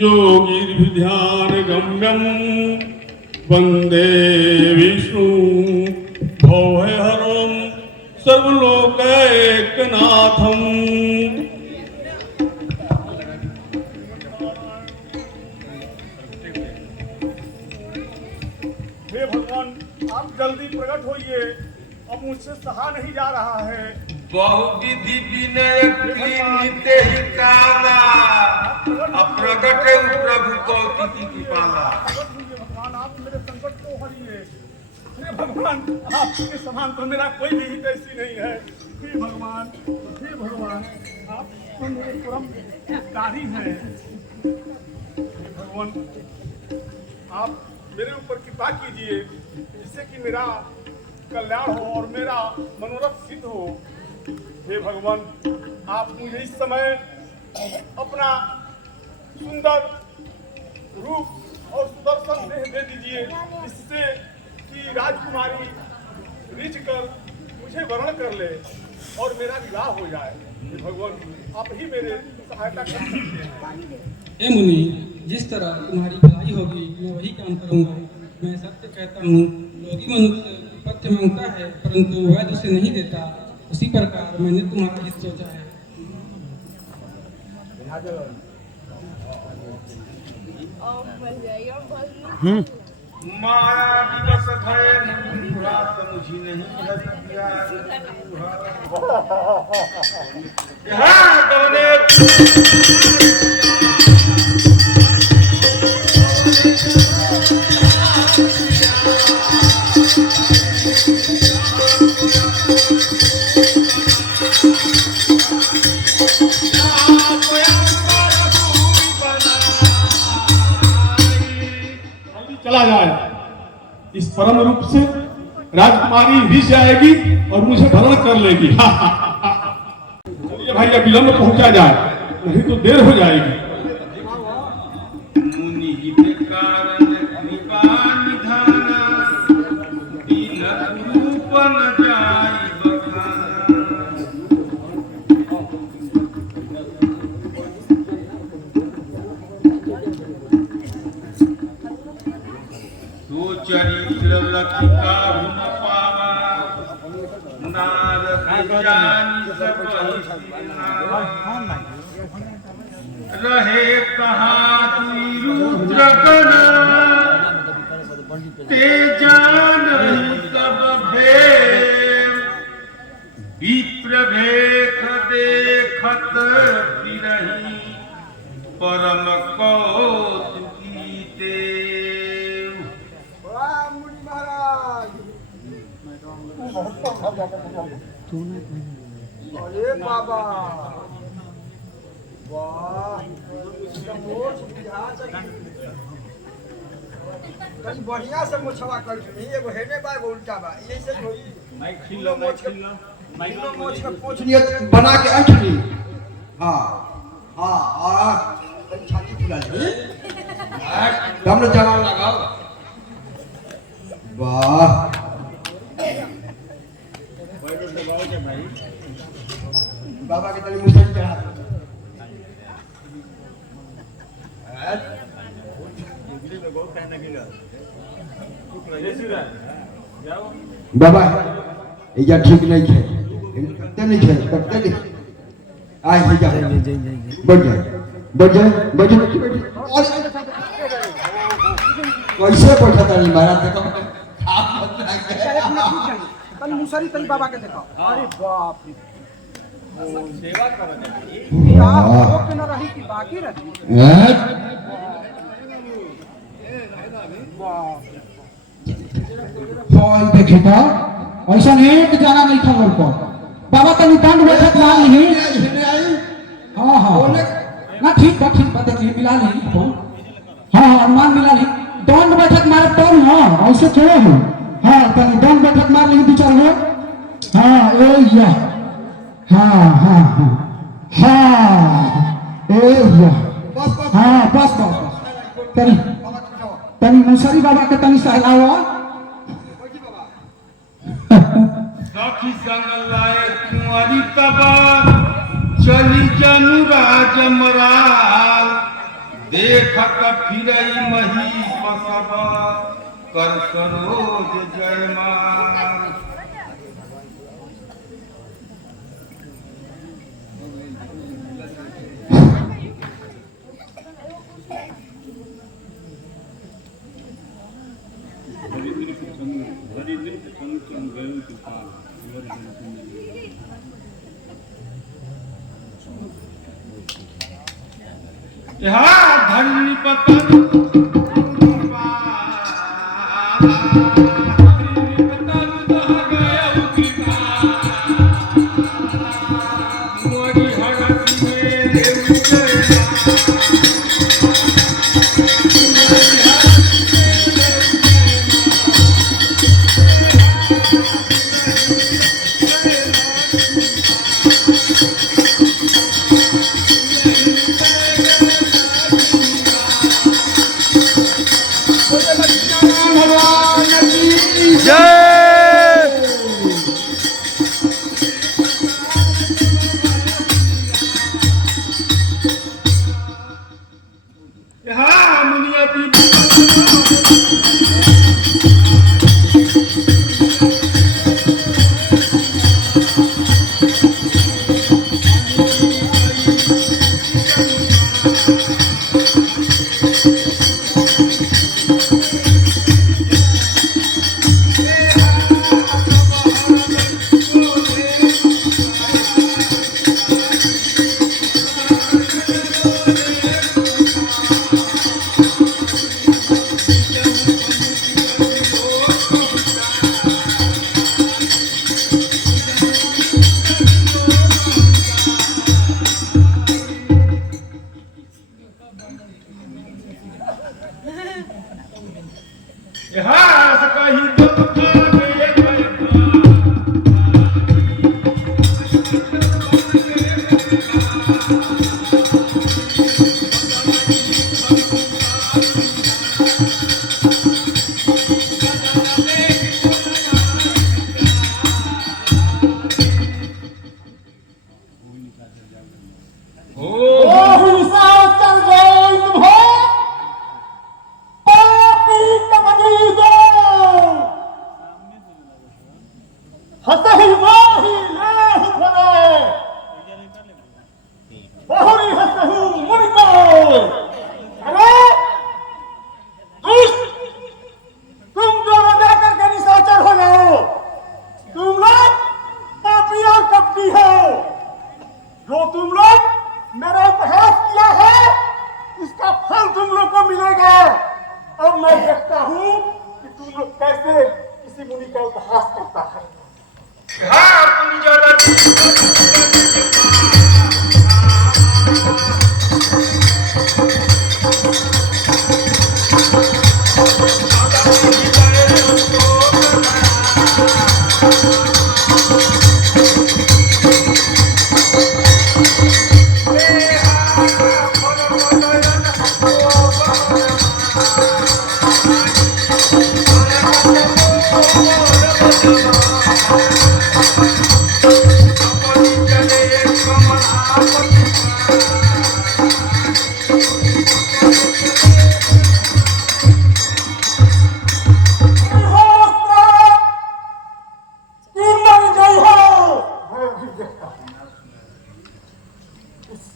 योगिर्ध्यान गम्यम वंदे विष्णु भवहरम सर्वलोकैकनाथम। हे भगवान, आप जल्दी प्रकट होइए, अब मुझसे सहा नहीं जा रहा है। बहुविधि विनय क्लीनिते ही काला अप्रगट प्रभु कौतिकी कृपाला। भगवान, आप मेरे संकट को हरिए। हे भगवान, आपके समान तो मेरा कोई भी हितैषी नहीं है। हे भगवान, आप तो मेरे परम हितकारी हैं। हे भगवान, आप मेरे ऊपर कृपा कीजिए, जिससे कि मेरा कल्याण हो और मेरा मनोरथ सिद्ध हो। हे भगवान, आप मुझे इस समय अपना सुंदर रूप और सुदर्शन देह दे दीजिए, जिससे कि राजकुमारी रिझ कर मुझे वर्ण कर ले और मेरा विवाह हो जाए। हे भगवान, आप ही मेरे सहायता कर सकते हैं। हे मुनि, जिस तरह तुम्हारी भलाई होगी मैं वही काम करूंगा। मैं सत्य कहता हूँ, योगी मनुष्य पथ्य मांगता है परंतु वैद्य उसे नहीं देता। उसी प्रकार मैंने तुम्हारा हित सोचा है। माया दिवस भय मुराद मुझी नहीं है चला जाए, इस परम रूप से राजकुमारी रिझ जाएगी और मुझे भरण कर लेगी। चलिए भाई, अब विलंब पहुंचा जाए, नहीं तो देर हो जाएगी। मुनि के कारण कृपा निधाना तिलक रूप न जाई बखाना। तो चरित्र लखिका हुन पावा नारद जानी सब रहे कहाँ दुई रुद्रगण ते जानहि सब भेद। विप्र भेख देखत बिरही परम कौतुकी देव। मुनि महाराज, अरे बाबा, वाह, कहीं बढ़िया से मोछवा कर दी। एगो हेने बा, एगो उल्टा बा, यही से होई। मोछ के पोछ लिया, बना के अंठ ली। हाँ हाँ, और छाती फुला ली, दम न जवान लगाओ। वाह, बाबा के तले मुझे चढ़ा दो। बाबा, ये ठीक नहीं है, करते नहीं है, करते नहीं। आए ही जा, बढ़ जाए, बढ़ जाए, बढ़ जाए। कैसे बैठा था नहीं मारा था? कल मुसरी तई बाबा के देखो। अरे बाप रे, सेवा करो यार, वो के न रही कि बाकी रही। वाह, हाँ देखी तो ऐसा एक जाना नहीं था लोग को बाबा तनी दंड बैठक मान ली हाँ हाँ ना ठीक बा देखिए मिला ली हाँ हाँ अनुमान मिला ली दंड बैठक मारे तो हाँ ऐसे थोड़े हो हाँ तनी दंड बैठक मार ली 2-4 गो हाँ ए या हाँ हाँ हाँ हाँ ए या हाँ बस तनी मुसरी बाबा के तनी सहलावा सखी संग लाए कुंवारी तबा चली जनु राज मराल देखत फिरई मही पसब कर सरोज जयमाल। यहाँ धनी पतन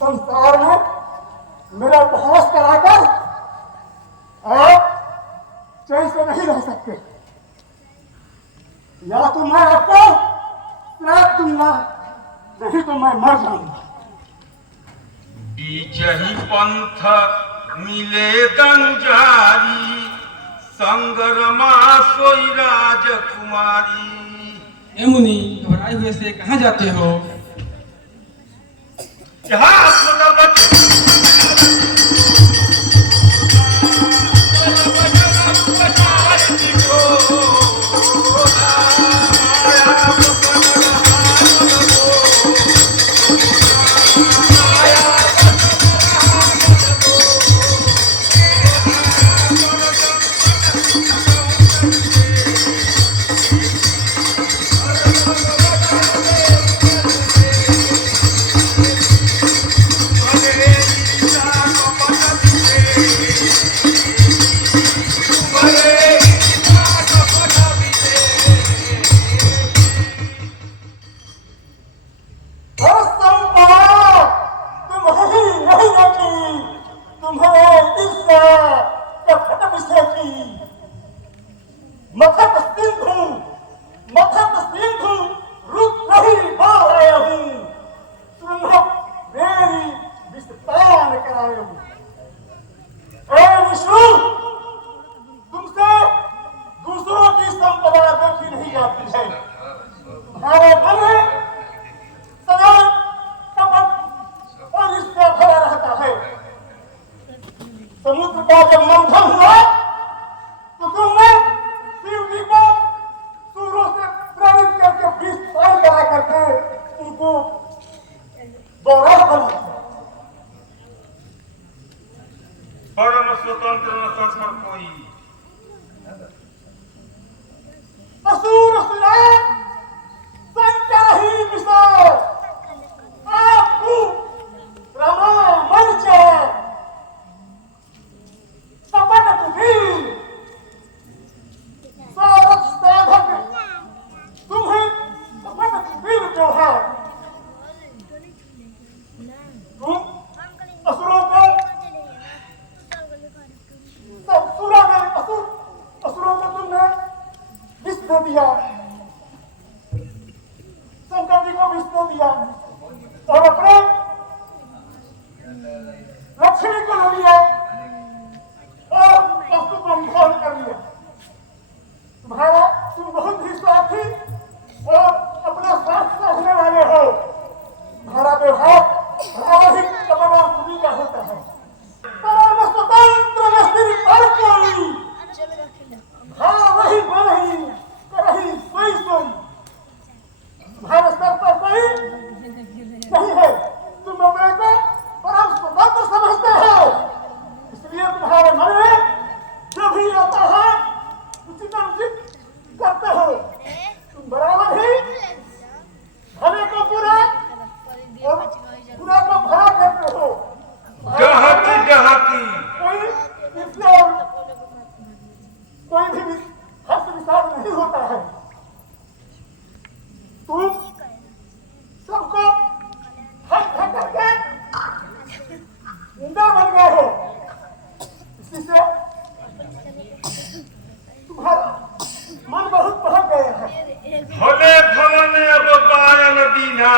संसार में मेरा उपहास कराकर आप चैन से नहीं रह सकते। या तो मैं आपको श्राप दूंगा, नहीं तो मैं मर जाऊंगा। बीजही पंथ मिले दंजारी संगरमा सोई राजकुमारी। हे मुनि, घबराए हुए से कहाँ जाते हो? यहाँ समुद्र का जब मंथन हुआ तो तुमने शिव जी को सूर्यों से प्रेरित करके बीच पार करा करके उनको गौरव कर दिया। परम स्वतंत्र न संस्मरण कोई असुर सुना शंकर ही विषय आपको रमा मंच सपट तुझी सारथ साधक तुम्हें सपट तुझी जो है तुम असुरों को असुरों को तुमने विष दे दिया, शंकर जी को विष दे दिया और अपने लक्ष्मी को ले लिया और वस्तु को निकाल कर लिया। तुम्हारा तुम बहुत ही स्वार्थी और अपना स्वार्थ रखने वाले हो। तुम्हारा व्यवहार भावहिक कपड़ा का होता है। परम स्वतंत्र नस्तिर पर कोई हाँ वही वही करही सोई सोई। तुम्हारे स्तर पर कोई नहीं है। तुम अपने को परम स्वतंत्र समझते हो, इसलिए तुम्हारे मन में जो भी आता है उचित अनुचित करते हो। तुम बराबर ही भले को पूरा और पूरा को भरा करते हो। जहाकी जहाकी कोई भी हर्ष विषाद नहीं होता है। तुम सबको हक करके इंद्र बन गए हो। इसी से तुम्हारा मन बहुत बहक गया है। भले भवन अब पायन दीना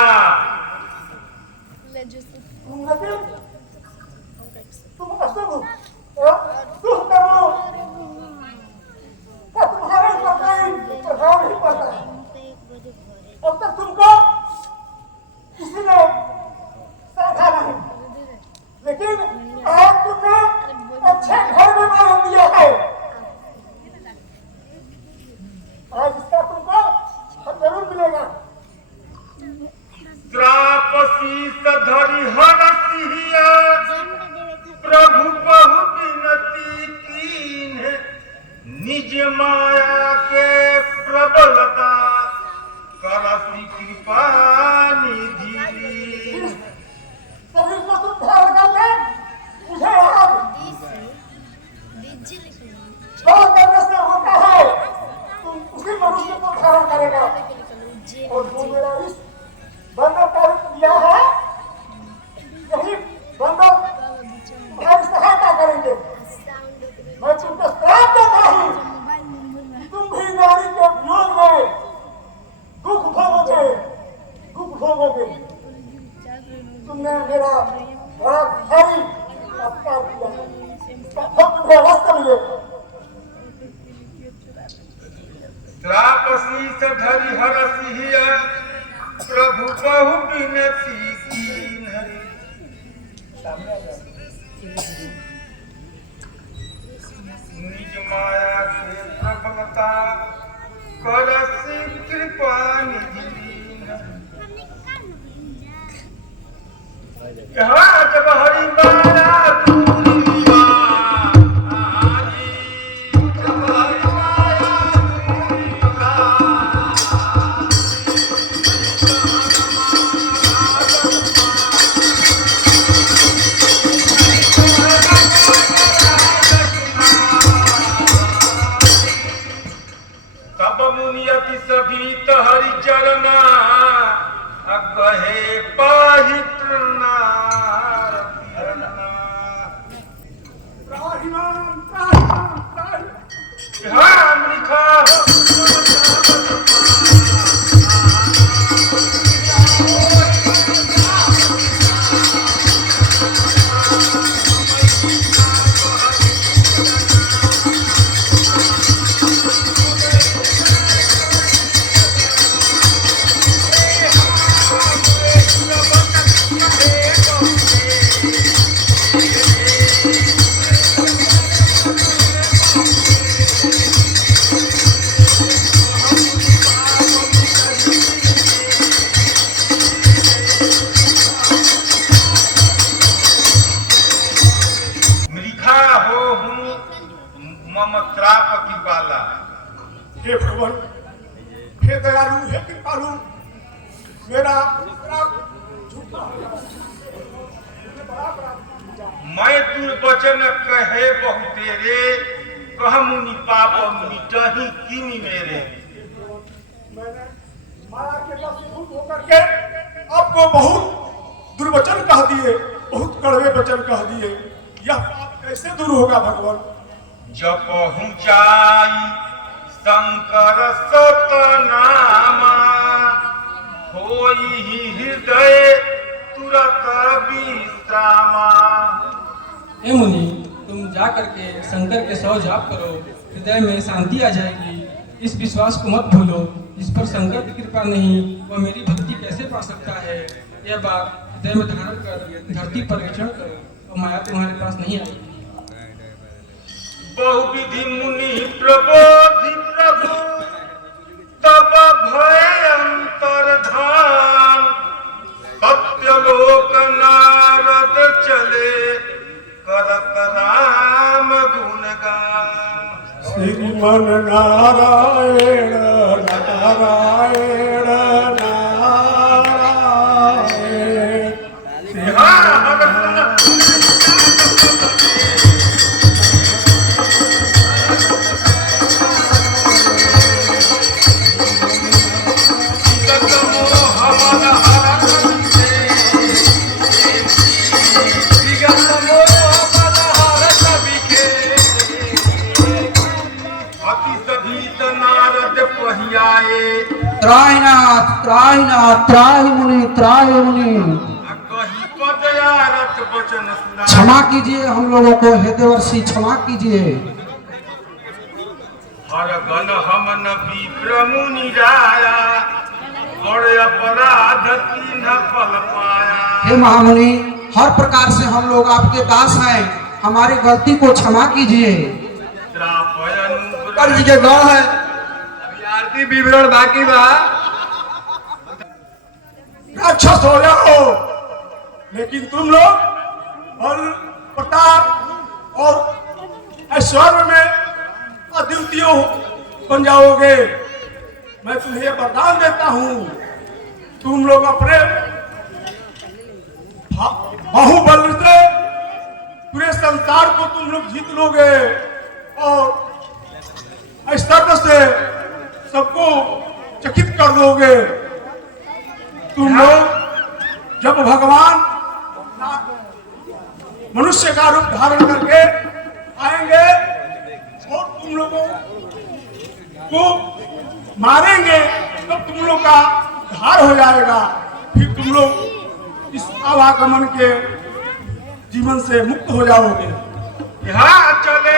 तुम अशुभ और शुभ करो क्या तुम्हारे ऊपर कोई प्रभाव नहीं पड़ता। अब तक तुमको किसी ने साधा नहीं, लेकिन आज तुमने अच्छे घर में मान दिया है। आज इसका तुमको फल जरूर मिलेगा। श्राप शीस धरि हरसिया प्रभु बहु विनती कीन्ह निज माया के प्रबलता करसी कृपा निधि। सभी को तुम ध्यान करके मुझे आज छोड़ करने से होता है। तुम उसी मनुष्य को धारण करेगा और जो मेरा इस बंदर तारीख दिया है यही बंदर तुम्हारी सहायता करेंगे। मैं तुमको श्राप देता हूँ कि तुम भी नारी के वियोग में दुख भोगोगे त्रापसी धरि हरसिहिय प्रभु बहु बिनती कीन निज माया के प्रबलता करसी कृपा निधि जब हरि माया सभी हरि चरना कहे पाहित्रना हे भगवान, हे दयालु, हे कृपालु, मेरा मैं दुर्वचन कहे बहु तेरे कह मुनि पाप मिटहि किनि मेरे। मैंने माया के बस से भूत होकर के आपको बहुत दुर्वचन कह दिए, बहुत कड़वे वचन कह दिए। यह पाप कैसे दूर होगा भगवान? जब पहुँचाई शंकर सतनामा होई हृदय तुरत विश्रामा। हे मुनि, तुम जा करके शंकर के 100 जाप करो, हृदय में शांति आ जाएगी। इस विश्वास को मत भूलो, जिस पर शंकर की कृपा नहीं वह मेरी भक्ति कैसे पा सकता है। यह बात हृदय में धारण कर धरती पर विचरण करो और माया तुम्हारे पास नहीं आएगी। बहुविधि मुनि प्रबोधि प्रभु तब भय अंतर्धान। सत्यलोक नारद चले करत राम गुणगान। श्रीमन नारायण नारायण त्राहिनाथ त्राहिनाथ त्राहि मुनि त्राहि मुनि। क्षमा कीजिए हम लोगों को, हे देवर्षि क्षमा कीजिए। हर गण हम न विप्र मुनि राया बड़े अपराध तीन फल पाया। हे महामुनि, हर प्रकार से हम लोग आपके दास हैं, हमारी गलती को क्षमा कीजिए। कर जी के गण है, आरती विवरण बाकी बा। राक्षस हो जाओ, लेकिन तुम लोग और प्रताप और ऐश्वर्य में अद्वितीय बन जाओगे। मैं तुम्हें वरदान देता हूँ, तुम लोग अपने बाहुबल से पूरे संसार को तुम लोग जीत लोगे और ऐश्वर्य से सबको चकित कर दोगे। तुम लोग जब भगवान मनुष्य का रूप धारण करके आएंगे और तुम लोगों को मारेंगे, तब तुम लोग का उद्धार हो जाएगा। फिर तुम लोग इस आवागमन के जीवन से मुक्त हो जाओगे। यहाँ चले